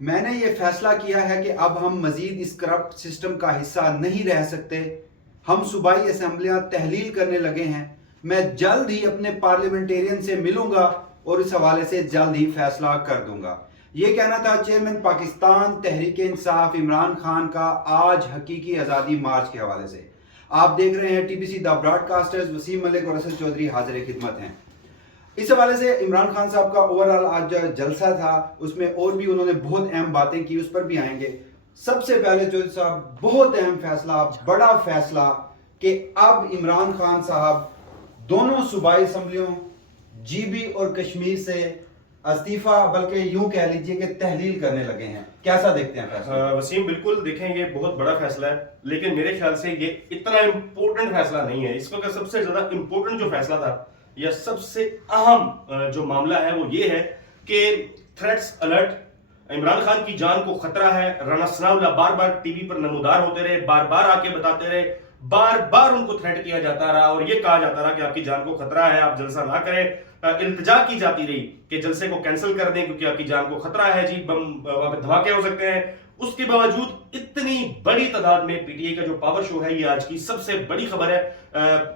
میں نے یہ فیصلہ کیا ہے کہ اب ہم مزید اس کرپٹ سسٹم کا حصہ نہیں رہ سکتے. ہم صوبائی اسمبلیاں تحلیل کرنے لگے ہیں. میں جلد ہی اپنے پارلیمنٹیرین سے ملوں گا اور اس حوالے سے جلد ہی فیصلہ کر دوں گا. یہ کہنا تھا چیئرمین پاکستان تحریک انصاف عمران خان کا آج حقیقی آزادی مارچ کے حوالے سے. آپ دیکھ رہے ہیں T B C the broadcasters. Waseem Malik اور اسد چودھری حاضر خدمت ہیں. اس حوالے سے عمران خان صاحب کا اوورآل آج جلسہ تھا, اس میں اور بھی انہوں نے بہت اہم باتیں کی, اس پر بھی آئیں گے. سب سے پہلے چودھری صاحب بہت اہم فیصلہ, بڑا فیصلہ کہ اب عمران خان صاحب دونوں صوبائی اسمبلیوں جی بی اور کشمیر سے استعفیٰ, بلکہ یوں کہہ لیجئے کہ تحلیل کرنے لگے ہیں. کیسا دیکھتے ہیں فیصلہ؟ وسیم بالکل دیکھیں, یہ بہت بڑا فیصلہ ہے, لیکن میرے خیال سے یہ اتنا امپورٹنٹ فیصلہ نہیں ہے. اس وقت سب سے زیادہ امپورٹنٹ جو فیصلہ تھا یا سب سے اہم جو معاملہ ہے وہ یہ ہے کہ تھریٹس الرٹ, عمران خان کی جان کو خطرہ ہے. رانا ثناء اللہ بار بار ٹی وی پر نمودار ہوتے رہے, بار بار آ کے بتاتے رہے, بار بار ان کو تھریٹ کیا جاتا رہا اور یہ کہا جاتا رہا کہ آپ کی جان کو خطرہ ہے, آپ جلسہ نہ کریں. التجا کی جاتی رہی کہ جلسے کو کینسل کر دیں کیونکہ آپ کی جان کو خطرہ ہے, جی بم وہاں پہ دھماکے ہو سکتے ہیں. اس کے باوجود اتنی بڑی تعداد میں پی ٹی آئی کا جو پاور شو ہے, یہ آج کی سب سے بڑی خبر ہے.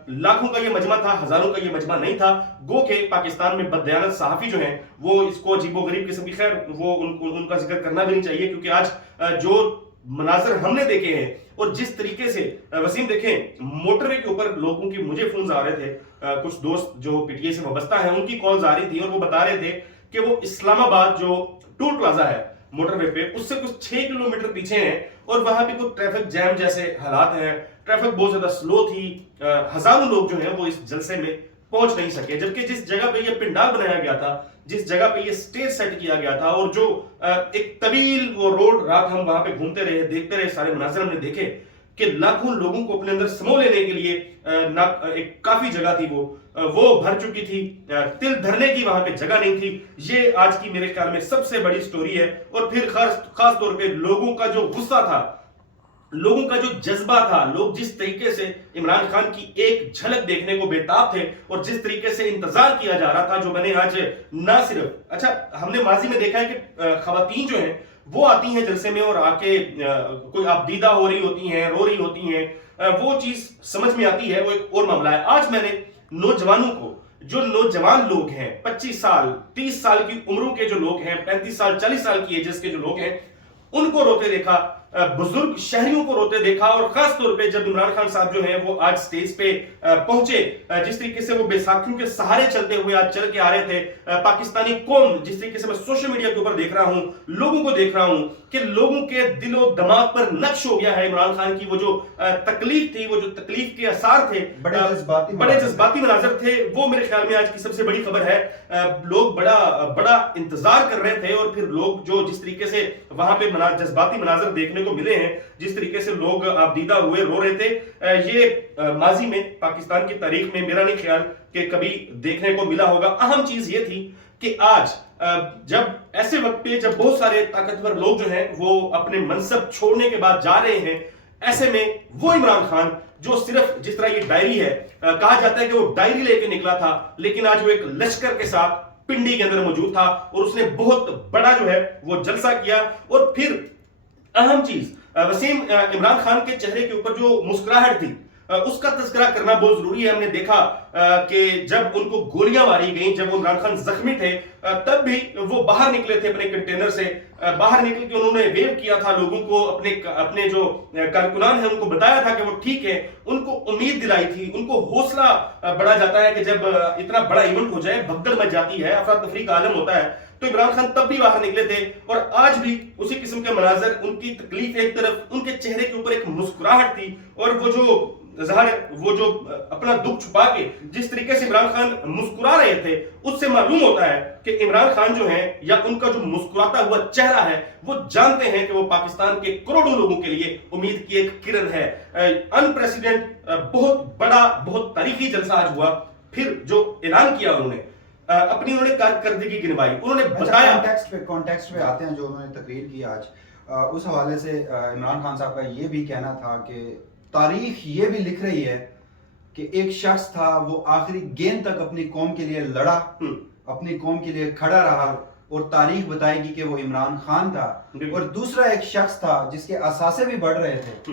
لاکھوں کا یہ مجمع تھا, ہزاروں کا یہ مجمع نہیں تھا. گو کہ پاکستان میں بددیانت صحافی جو ہیں وہ اس کو عجیب و غریب قسم کی, خیر وہ ان کا ذکر کرنا بھی نہیں چاہیے کیونکہ آج جو مناظر ہم نے دیکھے ہیں اور جس طریقے سے وسیم دیکھیں موٹر وے کے اوپر لوگوں کی مجھے فونز آ رہے تھے, کچھ دوست جو پی ٹی آئی سے وابستہ ہیں ان کی کالز آ رہی تھی اور وہ بتا رہے تھے کہ وہ اسلام آباد جو ٹول پلازا ہے موٹر وے پہ اس سے کچھ 6 کلومیٹر پیچھے ہیں اور وہاں پہ کوئی ٹریفک جیم جیسے حالات ہیں, ٹریفک بہت زیادہ سلو تھی, ہزاروں لوگ جو ہیں وہ اس جلسے میں پہنچ نہیں سکے. جبکہ جس جگہ پہ یہ پنڈال بنایا گیا تھا, جس جگہ پہ یہ سٹیج سیٹ کیا گیا تھا اور جو ایک طویل وہ روڈ رات ہم وہاں پہ گھومتے رہے, دیکھتے رہے, سارے مناظر ہم نے دیکھے کہ لاکھوں لوگوں کو اپنے اندر سمو لینے کے لیے ایک کافی جگہ تھی وہ بھر چکی تھی, تل دھرنے کی وہاں پہ جگہ نہیں تھی. یہ آج کی میرے خیال میں سب سے بڑی سٹوری ہے. اور پھر خاص طور پہ لوگوں کا جو غصہ تھا, لوگوں کا جو جذبہ تھا, لوگ جس طریقے سے عمران خان کی ایک جھلک دیکھنے کو بےتاب تھے اور جس طریقے سے انتظار کیا جا رہا تھا, جو میں نے آج نہ صرف اچھا ہم نے ماضی میں دیکھا ہے کہ خواتین جو ہیں وہ آتی ہیں جلسے میں اور آ کے کوئی آبدیدہ ہو رہی ہوتی ہیں, رو رہی ہوتی ہیں, وہ چیز سمجھ میں آتی ہے, وہ ایک اور معاملہ ہے. آج میں نے نوجوانوں کو, جو نوجوان لوگ ہیں 25 سال 30 سال کی عمروں کے جو لوگ ہیں, 35 سال 40 سال کی ایجز کے جو لوگ ہیں, ان کو روتے دیکھا, بزرگ شہریوں کو روتے دیکھا. اور خاص طور پہ جب عمران خان صاحب جو ہیں وہ آج سٹیج پہ پہنچے, جس طریقے سے وہ بیساکھیوں کے سہارے چلتے ہوئے آج چل کے آ رہے تھے, پاکستانی قوم جس طریقے سے میں سوشل میڈیا کے اوپر دیکھ رہا ہوں, لوگوں کو دیکھ رہا ہوں کہ لوگوں کے دل و دماغ پر نقش ہو گیا ہے عمران خان کی وہ جو تکلیف تھی, وہ جو تکلیف کے آثار تھے, بڑے جذباتی مناظر تھے. وہ میرے خیال میں آج کی سب سے بڑی خبر ہے. لوگ بڑا انتظار کر رہے تھے اور پھر لوگ جو جس طریقے سے وہاں پہ جذباتی مناظر دیکھنے کو ملے ہیں, جس طریقے سے لوگ آبدیدہ ہوئے, رو رہے تھے, یہ ماضی میں پاکستان کی تاریخ میں میرا نہیں خیال کہ کبھی دیکھنے کو ملا ہوگا. اہم چیز یہ تھی کہ آج جب ایسے وقت پہ جب بہت سارے طاقتور لوگ جو ہیں وہ اپنے منصب چھوڑنے کے بعد جا رہے ہیں, ایسے میں وہ عمران خان جو صرف جس طرح یہ ڈائری ہے, کہا جاتا ہے کہ وہ ڈائری لے کے نکلا تھا, لیکن آج وہ ایک لشکر کے ساتھ پنڈی کے اندر موجود تھا اور اس نے بہت بڑا جو ہے وہ جلسہ کیا. اور پھر اہم چیز وسیم, عمران خان کے چہرے کے اوپر جو مسکراہٹ تھی اس کا تذکرہ کرنا بہت ضروری ہے. ہم نے دیکھا کہ جب ان کو گولیاں ماری گئیں, جب عمران خان زخمی تھے, تب بھی وہ باہر نکلے تھے اپنے کنٹینر سے, باہر نکل کے انہوں نے ویو کیا تھا لوگوں کو, اپنے جو کارکنان ہیں ان کو بتایا تھا کہ وہ ٹھیک ہے, ان کو امید دلائی تھی, ان کو حوصلہ بڑھا جاتا ہے کہ جب اتنا بڑا ایونٹ ہو جائے, بھگدڑ مچ جاتی ہے, افراتفری کا عالم ہوتا ہے. تو عمران خان تب بھی باہر نکلے تھے اور آج بھی اسی قسم کے مناظر, ان کی تکلیف ایک طرف, ان کے چہرے کے اوپر ایک مسکراہٹ تھی, اور وہ جو ظاہر وہ جو اپنا دکھ چھپا کے جس طریقے سے عمران خان مسکرا رہے تھے, اس سے معلوم ہوتا ہے کہ عمران خان جو ہیں یا ان کا جو مسکراتا ہوا چہرہ ہے وہ جانتے ہیں کہ وہ پاکستان کے کروڑوں لوگوں کے لیے امید کی ایک کرن ہے. ان پریسیڈنٹ بہت بڑا, بہت تاریخی جلسہ آج ہوا. پھر جو اعلان کیا انہوں نے کارکردگی گنوائی, انہوں نے بتایا. کانٹیکسٹ پہ آتے ہیں جو انہوں نے تقریر کی آج, اس حوالے سے عمران خان صاحب کا یہ بھی کہنا تھا کہ تاریخ یہ بھی لکھ رہی ہے کہ ایک شخص تھا وہ آخری گیند تک اپنی قوم کے لیے لڑا, اپنی قوم کے لیے کھڑا رہا, اور تاریخ بتائے گی کہ وہ عمران خان تھا، اور دوسرا ایک شخص تھا جس کے اثاثے بھی بڑھ رہے تھے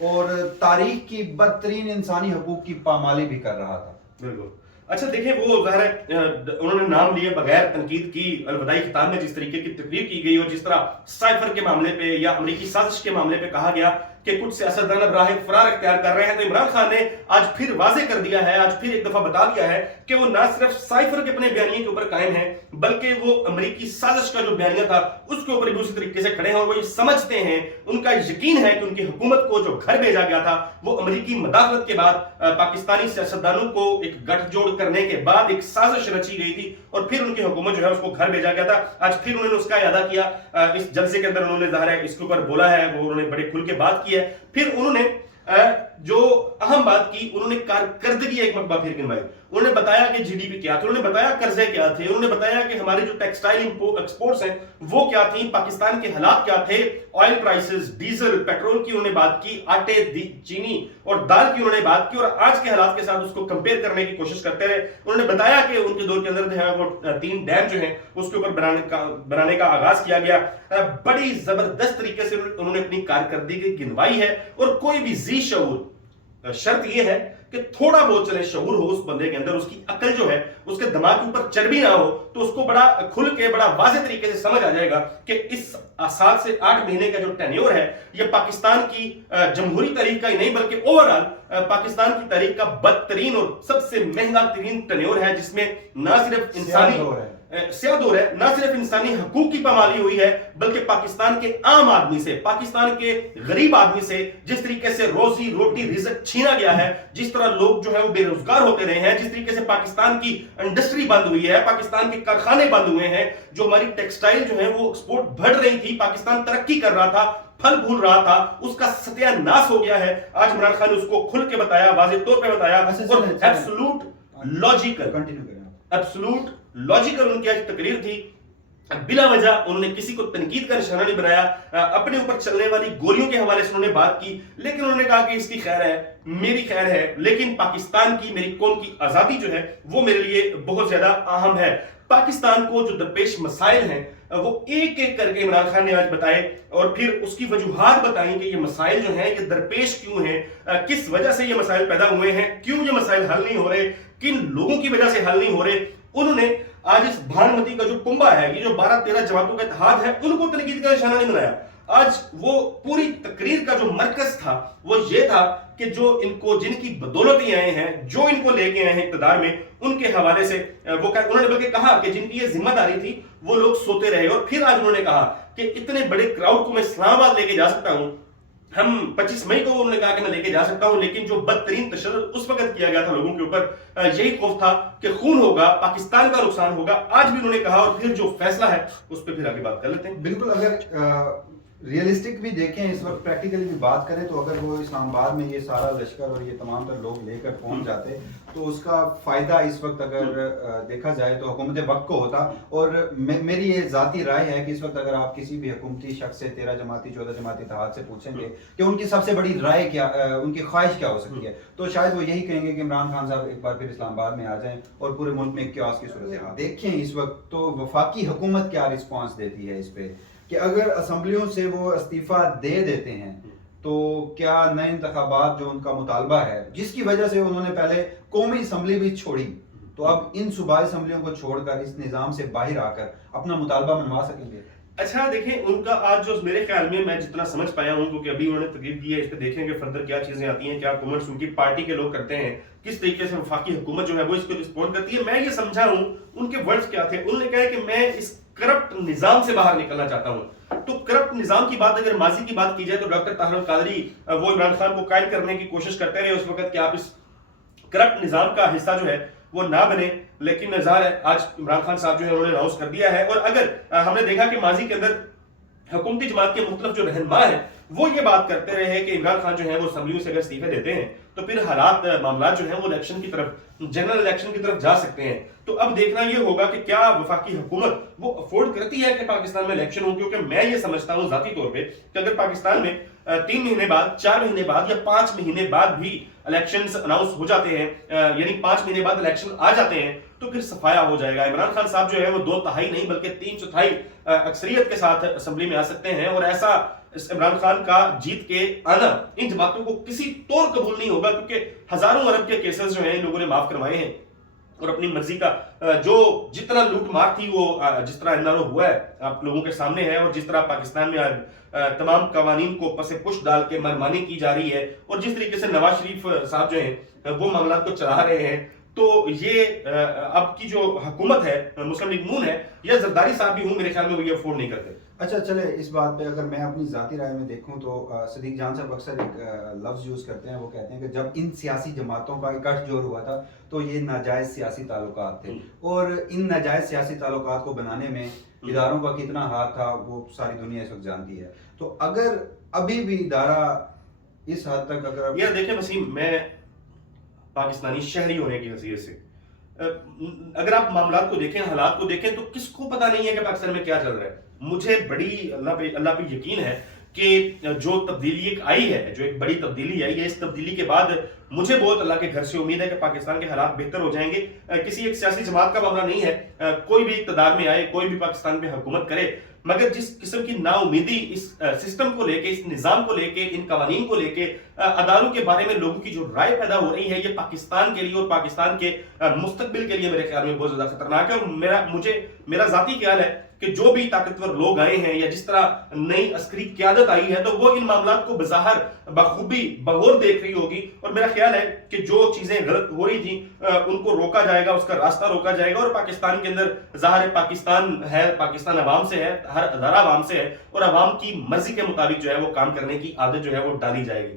اور تاریخ کی بدترین انسانی حقوق کی پامالی بھی کر رہا تھا. بالکل. اچھا دیکھیں، وہ ظاہر ہے انہوں نے نام لیے بغیر تنقید کی الوداعی خطاب میں جس طریقے کی تقریر کی گئی اور جس طرح سائفر کے معاملے پہ یا امریکی سازش کے معاملے پہ کہا گیا کہ کچھ سیاستدان اب راہ فرار اختیار کر رہے ہیں، تو عمران خان نے آج پھر واضح کر دیا ہے، آج پھر ایک دفعہ بتا دیا ہے کہ وہ نہ صرف سائفر کے اپنے بیانیے کے اوپر قائم ہیں بلکہ وہ امریکی سازش کا جو بیانیہ تھا اس کے اوپر بھی اسی طریقے سے کھڑے ہیں، اور وہ یہ سمجھتے ہیں، ان کا یقین ہے کہ ان کی حکومت کو جو گھر بھیجا گیا تھا وہ امریکی مداخلت کے بعد پاکستانی سیاستدانوں کو ایک گٹھ جوڑ کرنے کے بعد ایک سازش رچی گئی تھی اور پھر ان کی حکومت جو ہے اس کو گھر بھیجا گیا تھا. آج پھر انہوں نے اس کا اعادہ کیا، اس جلسے کے اندر انہوں نے ظاہر ہے اس کے اوپر بولا ہے، وہ انہوں نے بڑے کھل کے بات کی ہے. پھر انہوں نے جو اہم بات کی، انہوں نے کارکردگی ایک مرتبہ پھر گنوائی. انہوں نے بتایا کہ جی ڈی پی کیا تھے، انہوں نے بتایا قرضے کیا تھے، انہوں نے بتایا کہ ہمارے جو ٹیکسٹائل ایکسپورٹس ہیں وہ کیا تھیں، پاکستان کے حالات کیا تھے، آئل پرائسز، ڈیزل، پیٹرول کی انہوں نے بات کی، آٹے، چینی اور دال کی انہوں نے بات کی، اور آج کے حالات کے ساتھ اس کو کمپیئر کرنے کی کوشش کرتے رہے. انہوں نے بتایا کہ ان کے دور کے اندر جو ہے وہ 3 ڈیم جو ہیں اس کے اوپر بنانے کا آغاز کیا گیا. بڑی زبردست طریقے سے انہوں نے اپنی کارکردگی گنوائی ہے، اور کوئی بھی ذی شعور، شرط یہ ہے کہ تھوڑا بہت چلے شعور ہو اس بندے کے اندر، اس کی عقل جو ہے اس کے دماغ کے اوپر چربی نہ ہو، تو اس کو بڑا کھل کے بڑا واضح طریقے سے سمجھ آ جائے گا کہ اس 7 سے 8 مہینے کا جو ٹینیور ہے یہ پاکستان کی جمہوری تاریخ کا ہی نہیں بلکہ اوورآل پاکستان کی تاریخ کا بدترین اور سب سے مہنگا ترین ٹینیور ہے، جس میں نہ صرف سیاہ دور ہے، نہ صرف انسانی حقوق کی پامالی ہوئی ہے بلکہ پاکستان کے عام آدمی سے، پاکستان کے غریب آدمی سے جس طریقے سے روزی روٹی رزق چھینا گیا ہے، جس طرح لوگ جو ہے وہ بے روزگار ہوتے رہے ہیں، جس طریقے سے پاکستان کی انڈسٹری بند ہوئی ہے، پاکستان کے کارخانے بند ہوئے ہیں، جو ہماری ٹیکسٹائل جو ہے وہ ایکسپورٹ بڑھ رہی تھی، پاکستان ترقی کر رہا تھا، پھل پھول رہا تھا، اس کا ستیہ ناس ہو گیا ہے. آج عمران خان نے اس کو کھل کے بتایا، واضح طور پہ بتایا، اور ایبسولوٹ لاجیکل ان کی آج تقریر تھی. بلا وجہ انہوں نے کسی کو تنقید کا نشانہ نہیں بنایا، اپنے اوپر چلنے والی گولیوں کے حوالے سے انہوں نے بات کی، لیکن انہوں نے کہا کہ اس کی خیر ہے، میری خیر ہے، لیکن پاکستان کی، میری قوم کی آزادی جو ہے وہ میرے لیے بہت زیادہ اہم ہے. پاکستان کو جو درپیش مسائل ہیں وہ ایک ایک کر کے عمران خان نے آج بتائے، اور پھر اس کی وجوہات بتائیں کہ یہ مسائل جو ہیں یہ درپیش کیوں ہیں، کس وجہ سے یہ مسائل پیدا ہوئے ہیں، کیوں یہ مسائل حل نہیں ہو رہے، کن لوگوں کی وجہ سے حل نہیں ہو رہے. انہوں نے آج اس بھانمتی کا جو کنبہ ہے، یہ جو 12-13 جماعتوں کا اتحاد ہے، ان کو تنقید کا نشانہ نہیں بنایا. آج وہ پوری تقریر کا جو مرکز تھا وہ یہ تھا کہ جو ان کو، جن کی بدولت ہی آئے ہیں، جو ان کو لے کے آئے ہیں اقتدار میں، ان کے حوالے سے وہ انہوں نے بلکہ کہا کہ جن کی یہ ذمہ داری تھی وہ لوگ سوتے رہے. اور پھر آج انہوں نے کہا کہ اتنے بڑے کراؤڈ کو میں اسلام آباد لے کے جا سکتا ہوں، ہم 25 مئی کو انہوں نے کہا کہ میں لے کے جا سکتا ہوں، لیکن جو بدترین تشدد اس وقت کیا گیا تھا لوگوں کے اوپر، یہی خوف تھا کہ خون ہوگا، پاکستان کا نقصان ہوگا. آج بھی انہوں نے کہا، اور پھر جو فیصلہ ہے اس پہ پھر آگے بات کر لیتے ہیں. بالکل، اگر ریئلسٹک بھی دیکھیں، اس وقت پریکٹیکلی بھی بات کریں، تو اگر وہ اسلام آباد میں یہ سارا لشکر اور یہ تمام تر لوگ لے کر پہنچ جاتے تو اس کا فائدہ اس وقت اگر دیکھا جائے تو حکومت وقت کو ہوتا. اور میری یہ ذاتی رائے ہے کہ اس وقت اگر آپ کسی بھی حکومتی شخص سے 13 جماعتی 14 جماعتی اتحاد سے پوچھیں گے کہ ان کی سب سے بڑی رائے کیا، ان کی خواہش کیا ہو سکتی ہے، تو شاید وہ یہی کہیں گے کہ عمران خان صاحب ایک بار پھر اسلام آباد میں آ جائیں اور پورے ملک میں کیوس کی صورتحال دیکھیں. اس وقت تو وفاقی حکومت کیا رسپانس دیتی ہے اس پہ کہ اگر اسمبلیوں سے وہ استعفیٰ دے دیتے ہیں تو کیا نئے انتخابات جو ان کا مطالبہ ہے، جس کی وجہ سے انہوں نے پہلے قومی اسمبلی بھی چھوڑی، تو اب ان صوبائی اسمبلیوں کو چھوڑ کر اس نظام سے باہر آ کر اپنا مطالبہ منوا سکیں گے؟ اچھا دیکھیں، ان کا آج جو میرے خیال میں جتنا سمجھ پایا ہوں، کیونکہ ابھی انہوں نے تقریر کی ہے، اس پہ دیکھیں گے فردر کیا چیزیں آتی ہیں، کیا کمنٹس ان کی پارٹی کے لوگ کرتے ہیں، کس طریقے سے وفاقی حکومت جو ہے وہ اس کو رسپونڈ کرتی ہے. میں یہ سمجھا ہوں ان کے ورڈز کیا تھے. انہوں نے کہا کہ میں اس کرپٹ نظام سے باہر نکلنا چاہتا ہوں. تو کرپٹ نظام کی بات اگر ماضی کی بات کی جائے تو ڈاکٹر طاہر القادری وہ عمران خان کو قائل کرنے کی کوشش کرتے رہے اس وقت کہ آپ اس کرپٹ نظام کا حصہ جو ہے وہ نہ بنے، لیکن ظاہر ہے آج عمران خان صاحب جو ہے انہوں نے اناؤنس کر دیا ہے. اور اگر ہم نے دیکھا کہ ماضی کے اندر حکومتی جماعت کے مختلف جو رہنما ہیں وہ یہ بات کرتے رہے کہ عمران خان جو ہے وہ اسمبلیوں سے اگر استعفے دیتے ہیں تو پھر حالات، معاملات جو ہیں وہ الیکشن کی طرف، جنرل الیکشن کی طرف جا سکتے ہیں. تو اب دیکھنا یہ ہوگا کہ کیا وفاقی حکومت وہ افورڈ کرتی ہے کہ پاکستان میں الیکشن ہو. کیونکہ میں یہ سمجھتا ہوں ذاتی طور پہ کہ اگر پاکستان میں 3 مہینے بعد، 4 مہینے بعد یا 5 مہینے بعد بھی الیکشنز اناؤنس ہو جاتے ہیں، یعنی 5 مہینے بعد الیکشن آ جاتے ہیں، تو پھر صفایا ہو جائے گا. عمران خان صاحب جو ہے وہ 2/3 نہیں بلکہ 3/4 اکثریت کے ساتھ اسمبلی میں آ سکتے ہیں, اور ایسا عمران خان کا جیت کے آنا ان جماعتوں کو کسی طور قبول نہیں ہوگا, کیونکہ ہزاروں ارب کے کیسز جو ہیں ان لوگوں نے معاف کروائے ہیں, اور اپنی مرضی کا جو جتنا لوٹ مار تھی وہ جس طرح NRO ہوا ہے آپ لوگوں کے سامنے ہے, اور جس طرح پاکستان میں تمام قوانین کو پس پش ڈال کے منمانی کی جا رہی ہے, اور جس طریقے سے نواز شریف صاحب جو ہیں وہ معاملات کو چلا رہے ہیں, تو یہ اب کی جو حکومت ہے مسلم لیگ نون ہے یا زرداری صاحب بھی ہوں, میرے خیال میں وہ یہ افورڈ نہیں کرتے. اچھا چلے اس بات پہ اگر میں اپنی ذاتی رائے میں دیکھوں تو صدیق جان صاحب اکثر ایک لفظ یوز کرتے ہیں, وہ کہتے ہیں کہ جب ان سیاسی جماعتوں کا گٹھ جوڑ ہوا تھا تو یہ ناجائز سیاسی تعلقات تھے, اور ان ناجائز سیاسی تعلقات کو بنانے میں اداروں کا کتنا ہاتھ تھا وہ ساری دنیا اس وقت جانتی ہے. تو اگر ابھی بھی ادارہ اس حد تک اگر یہ دیکھیں وسیم, میں پاکستانی شہری ہونے کی حیثیت سے اگر آپ معاملات کو دیکھیں, حالات کو دیکھیں, تو کس کو پتا نہیں ہے کہ پاکستان میں کیا چل رہا ہے. مجھے بڑی اللہ پہ یقین ہے کہ جو تبدیلی ایک آئی ہے, جو ایک بڑی تبدیلی آئی ہے, اس تبدیلی کے بعد مجھے بہت اللہ کے گھر سے امید ہے کہ پاکستان کے حالات بہتر ہو جائیں گے. کسی ایک سیاسی جماعت کا معاملہ نہیں ہے, کوئی بھی اقتدار میں آئے, کوئی بھی پاکستان میں حکومت کرے, مگر جس قسم کی نا امیدی اس سسٹم کو لے کے, اس نظام کو لے کے, ان قوانین کو لے کے, اداروں کے بارے میں لوگوں کی جو رائے پیدا ہو رہی ہے, یہ پاکستان کے لیے اور پاکستان کے مستقبل کے لیے میرے خیال میں بہت زیادہ خطرناک ہے. اور میرا ذاتی خیال ہے کہ جو بھی طاقتور لوگ آئے ہیں یا جس طرح نئی عسکری قیادت آئی ہے, تو وہ ان معاملات کو بظاہر بخوبی بغور دیکھ رہی ہوگی, اور میرا خیال ہے کہ جو چیزیں غلط ہو رہی تھیں ان کو روکا جائے گا, اس کا راستہ روکا جائے گا. اور پاکستان کے اندر ظاہر پاکستان ہے, پاکستان عوام سے ہے, ہر ادارہ عوام سے ہے, اور عوام کی مرضی کے مطابق جو ہے وہ کام کرنے کی عادت جو ہے وہ ڈالی جائے گی.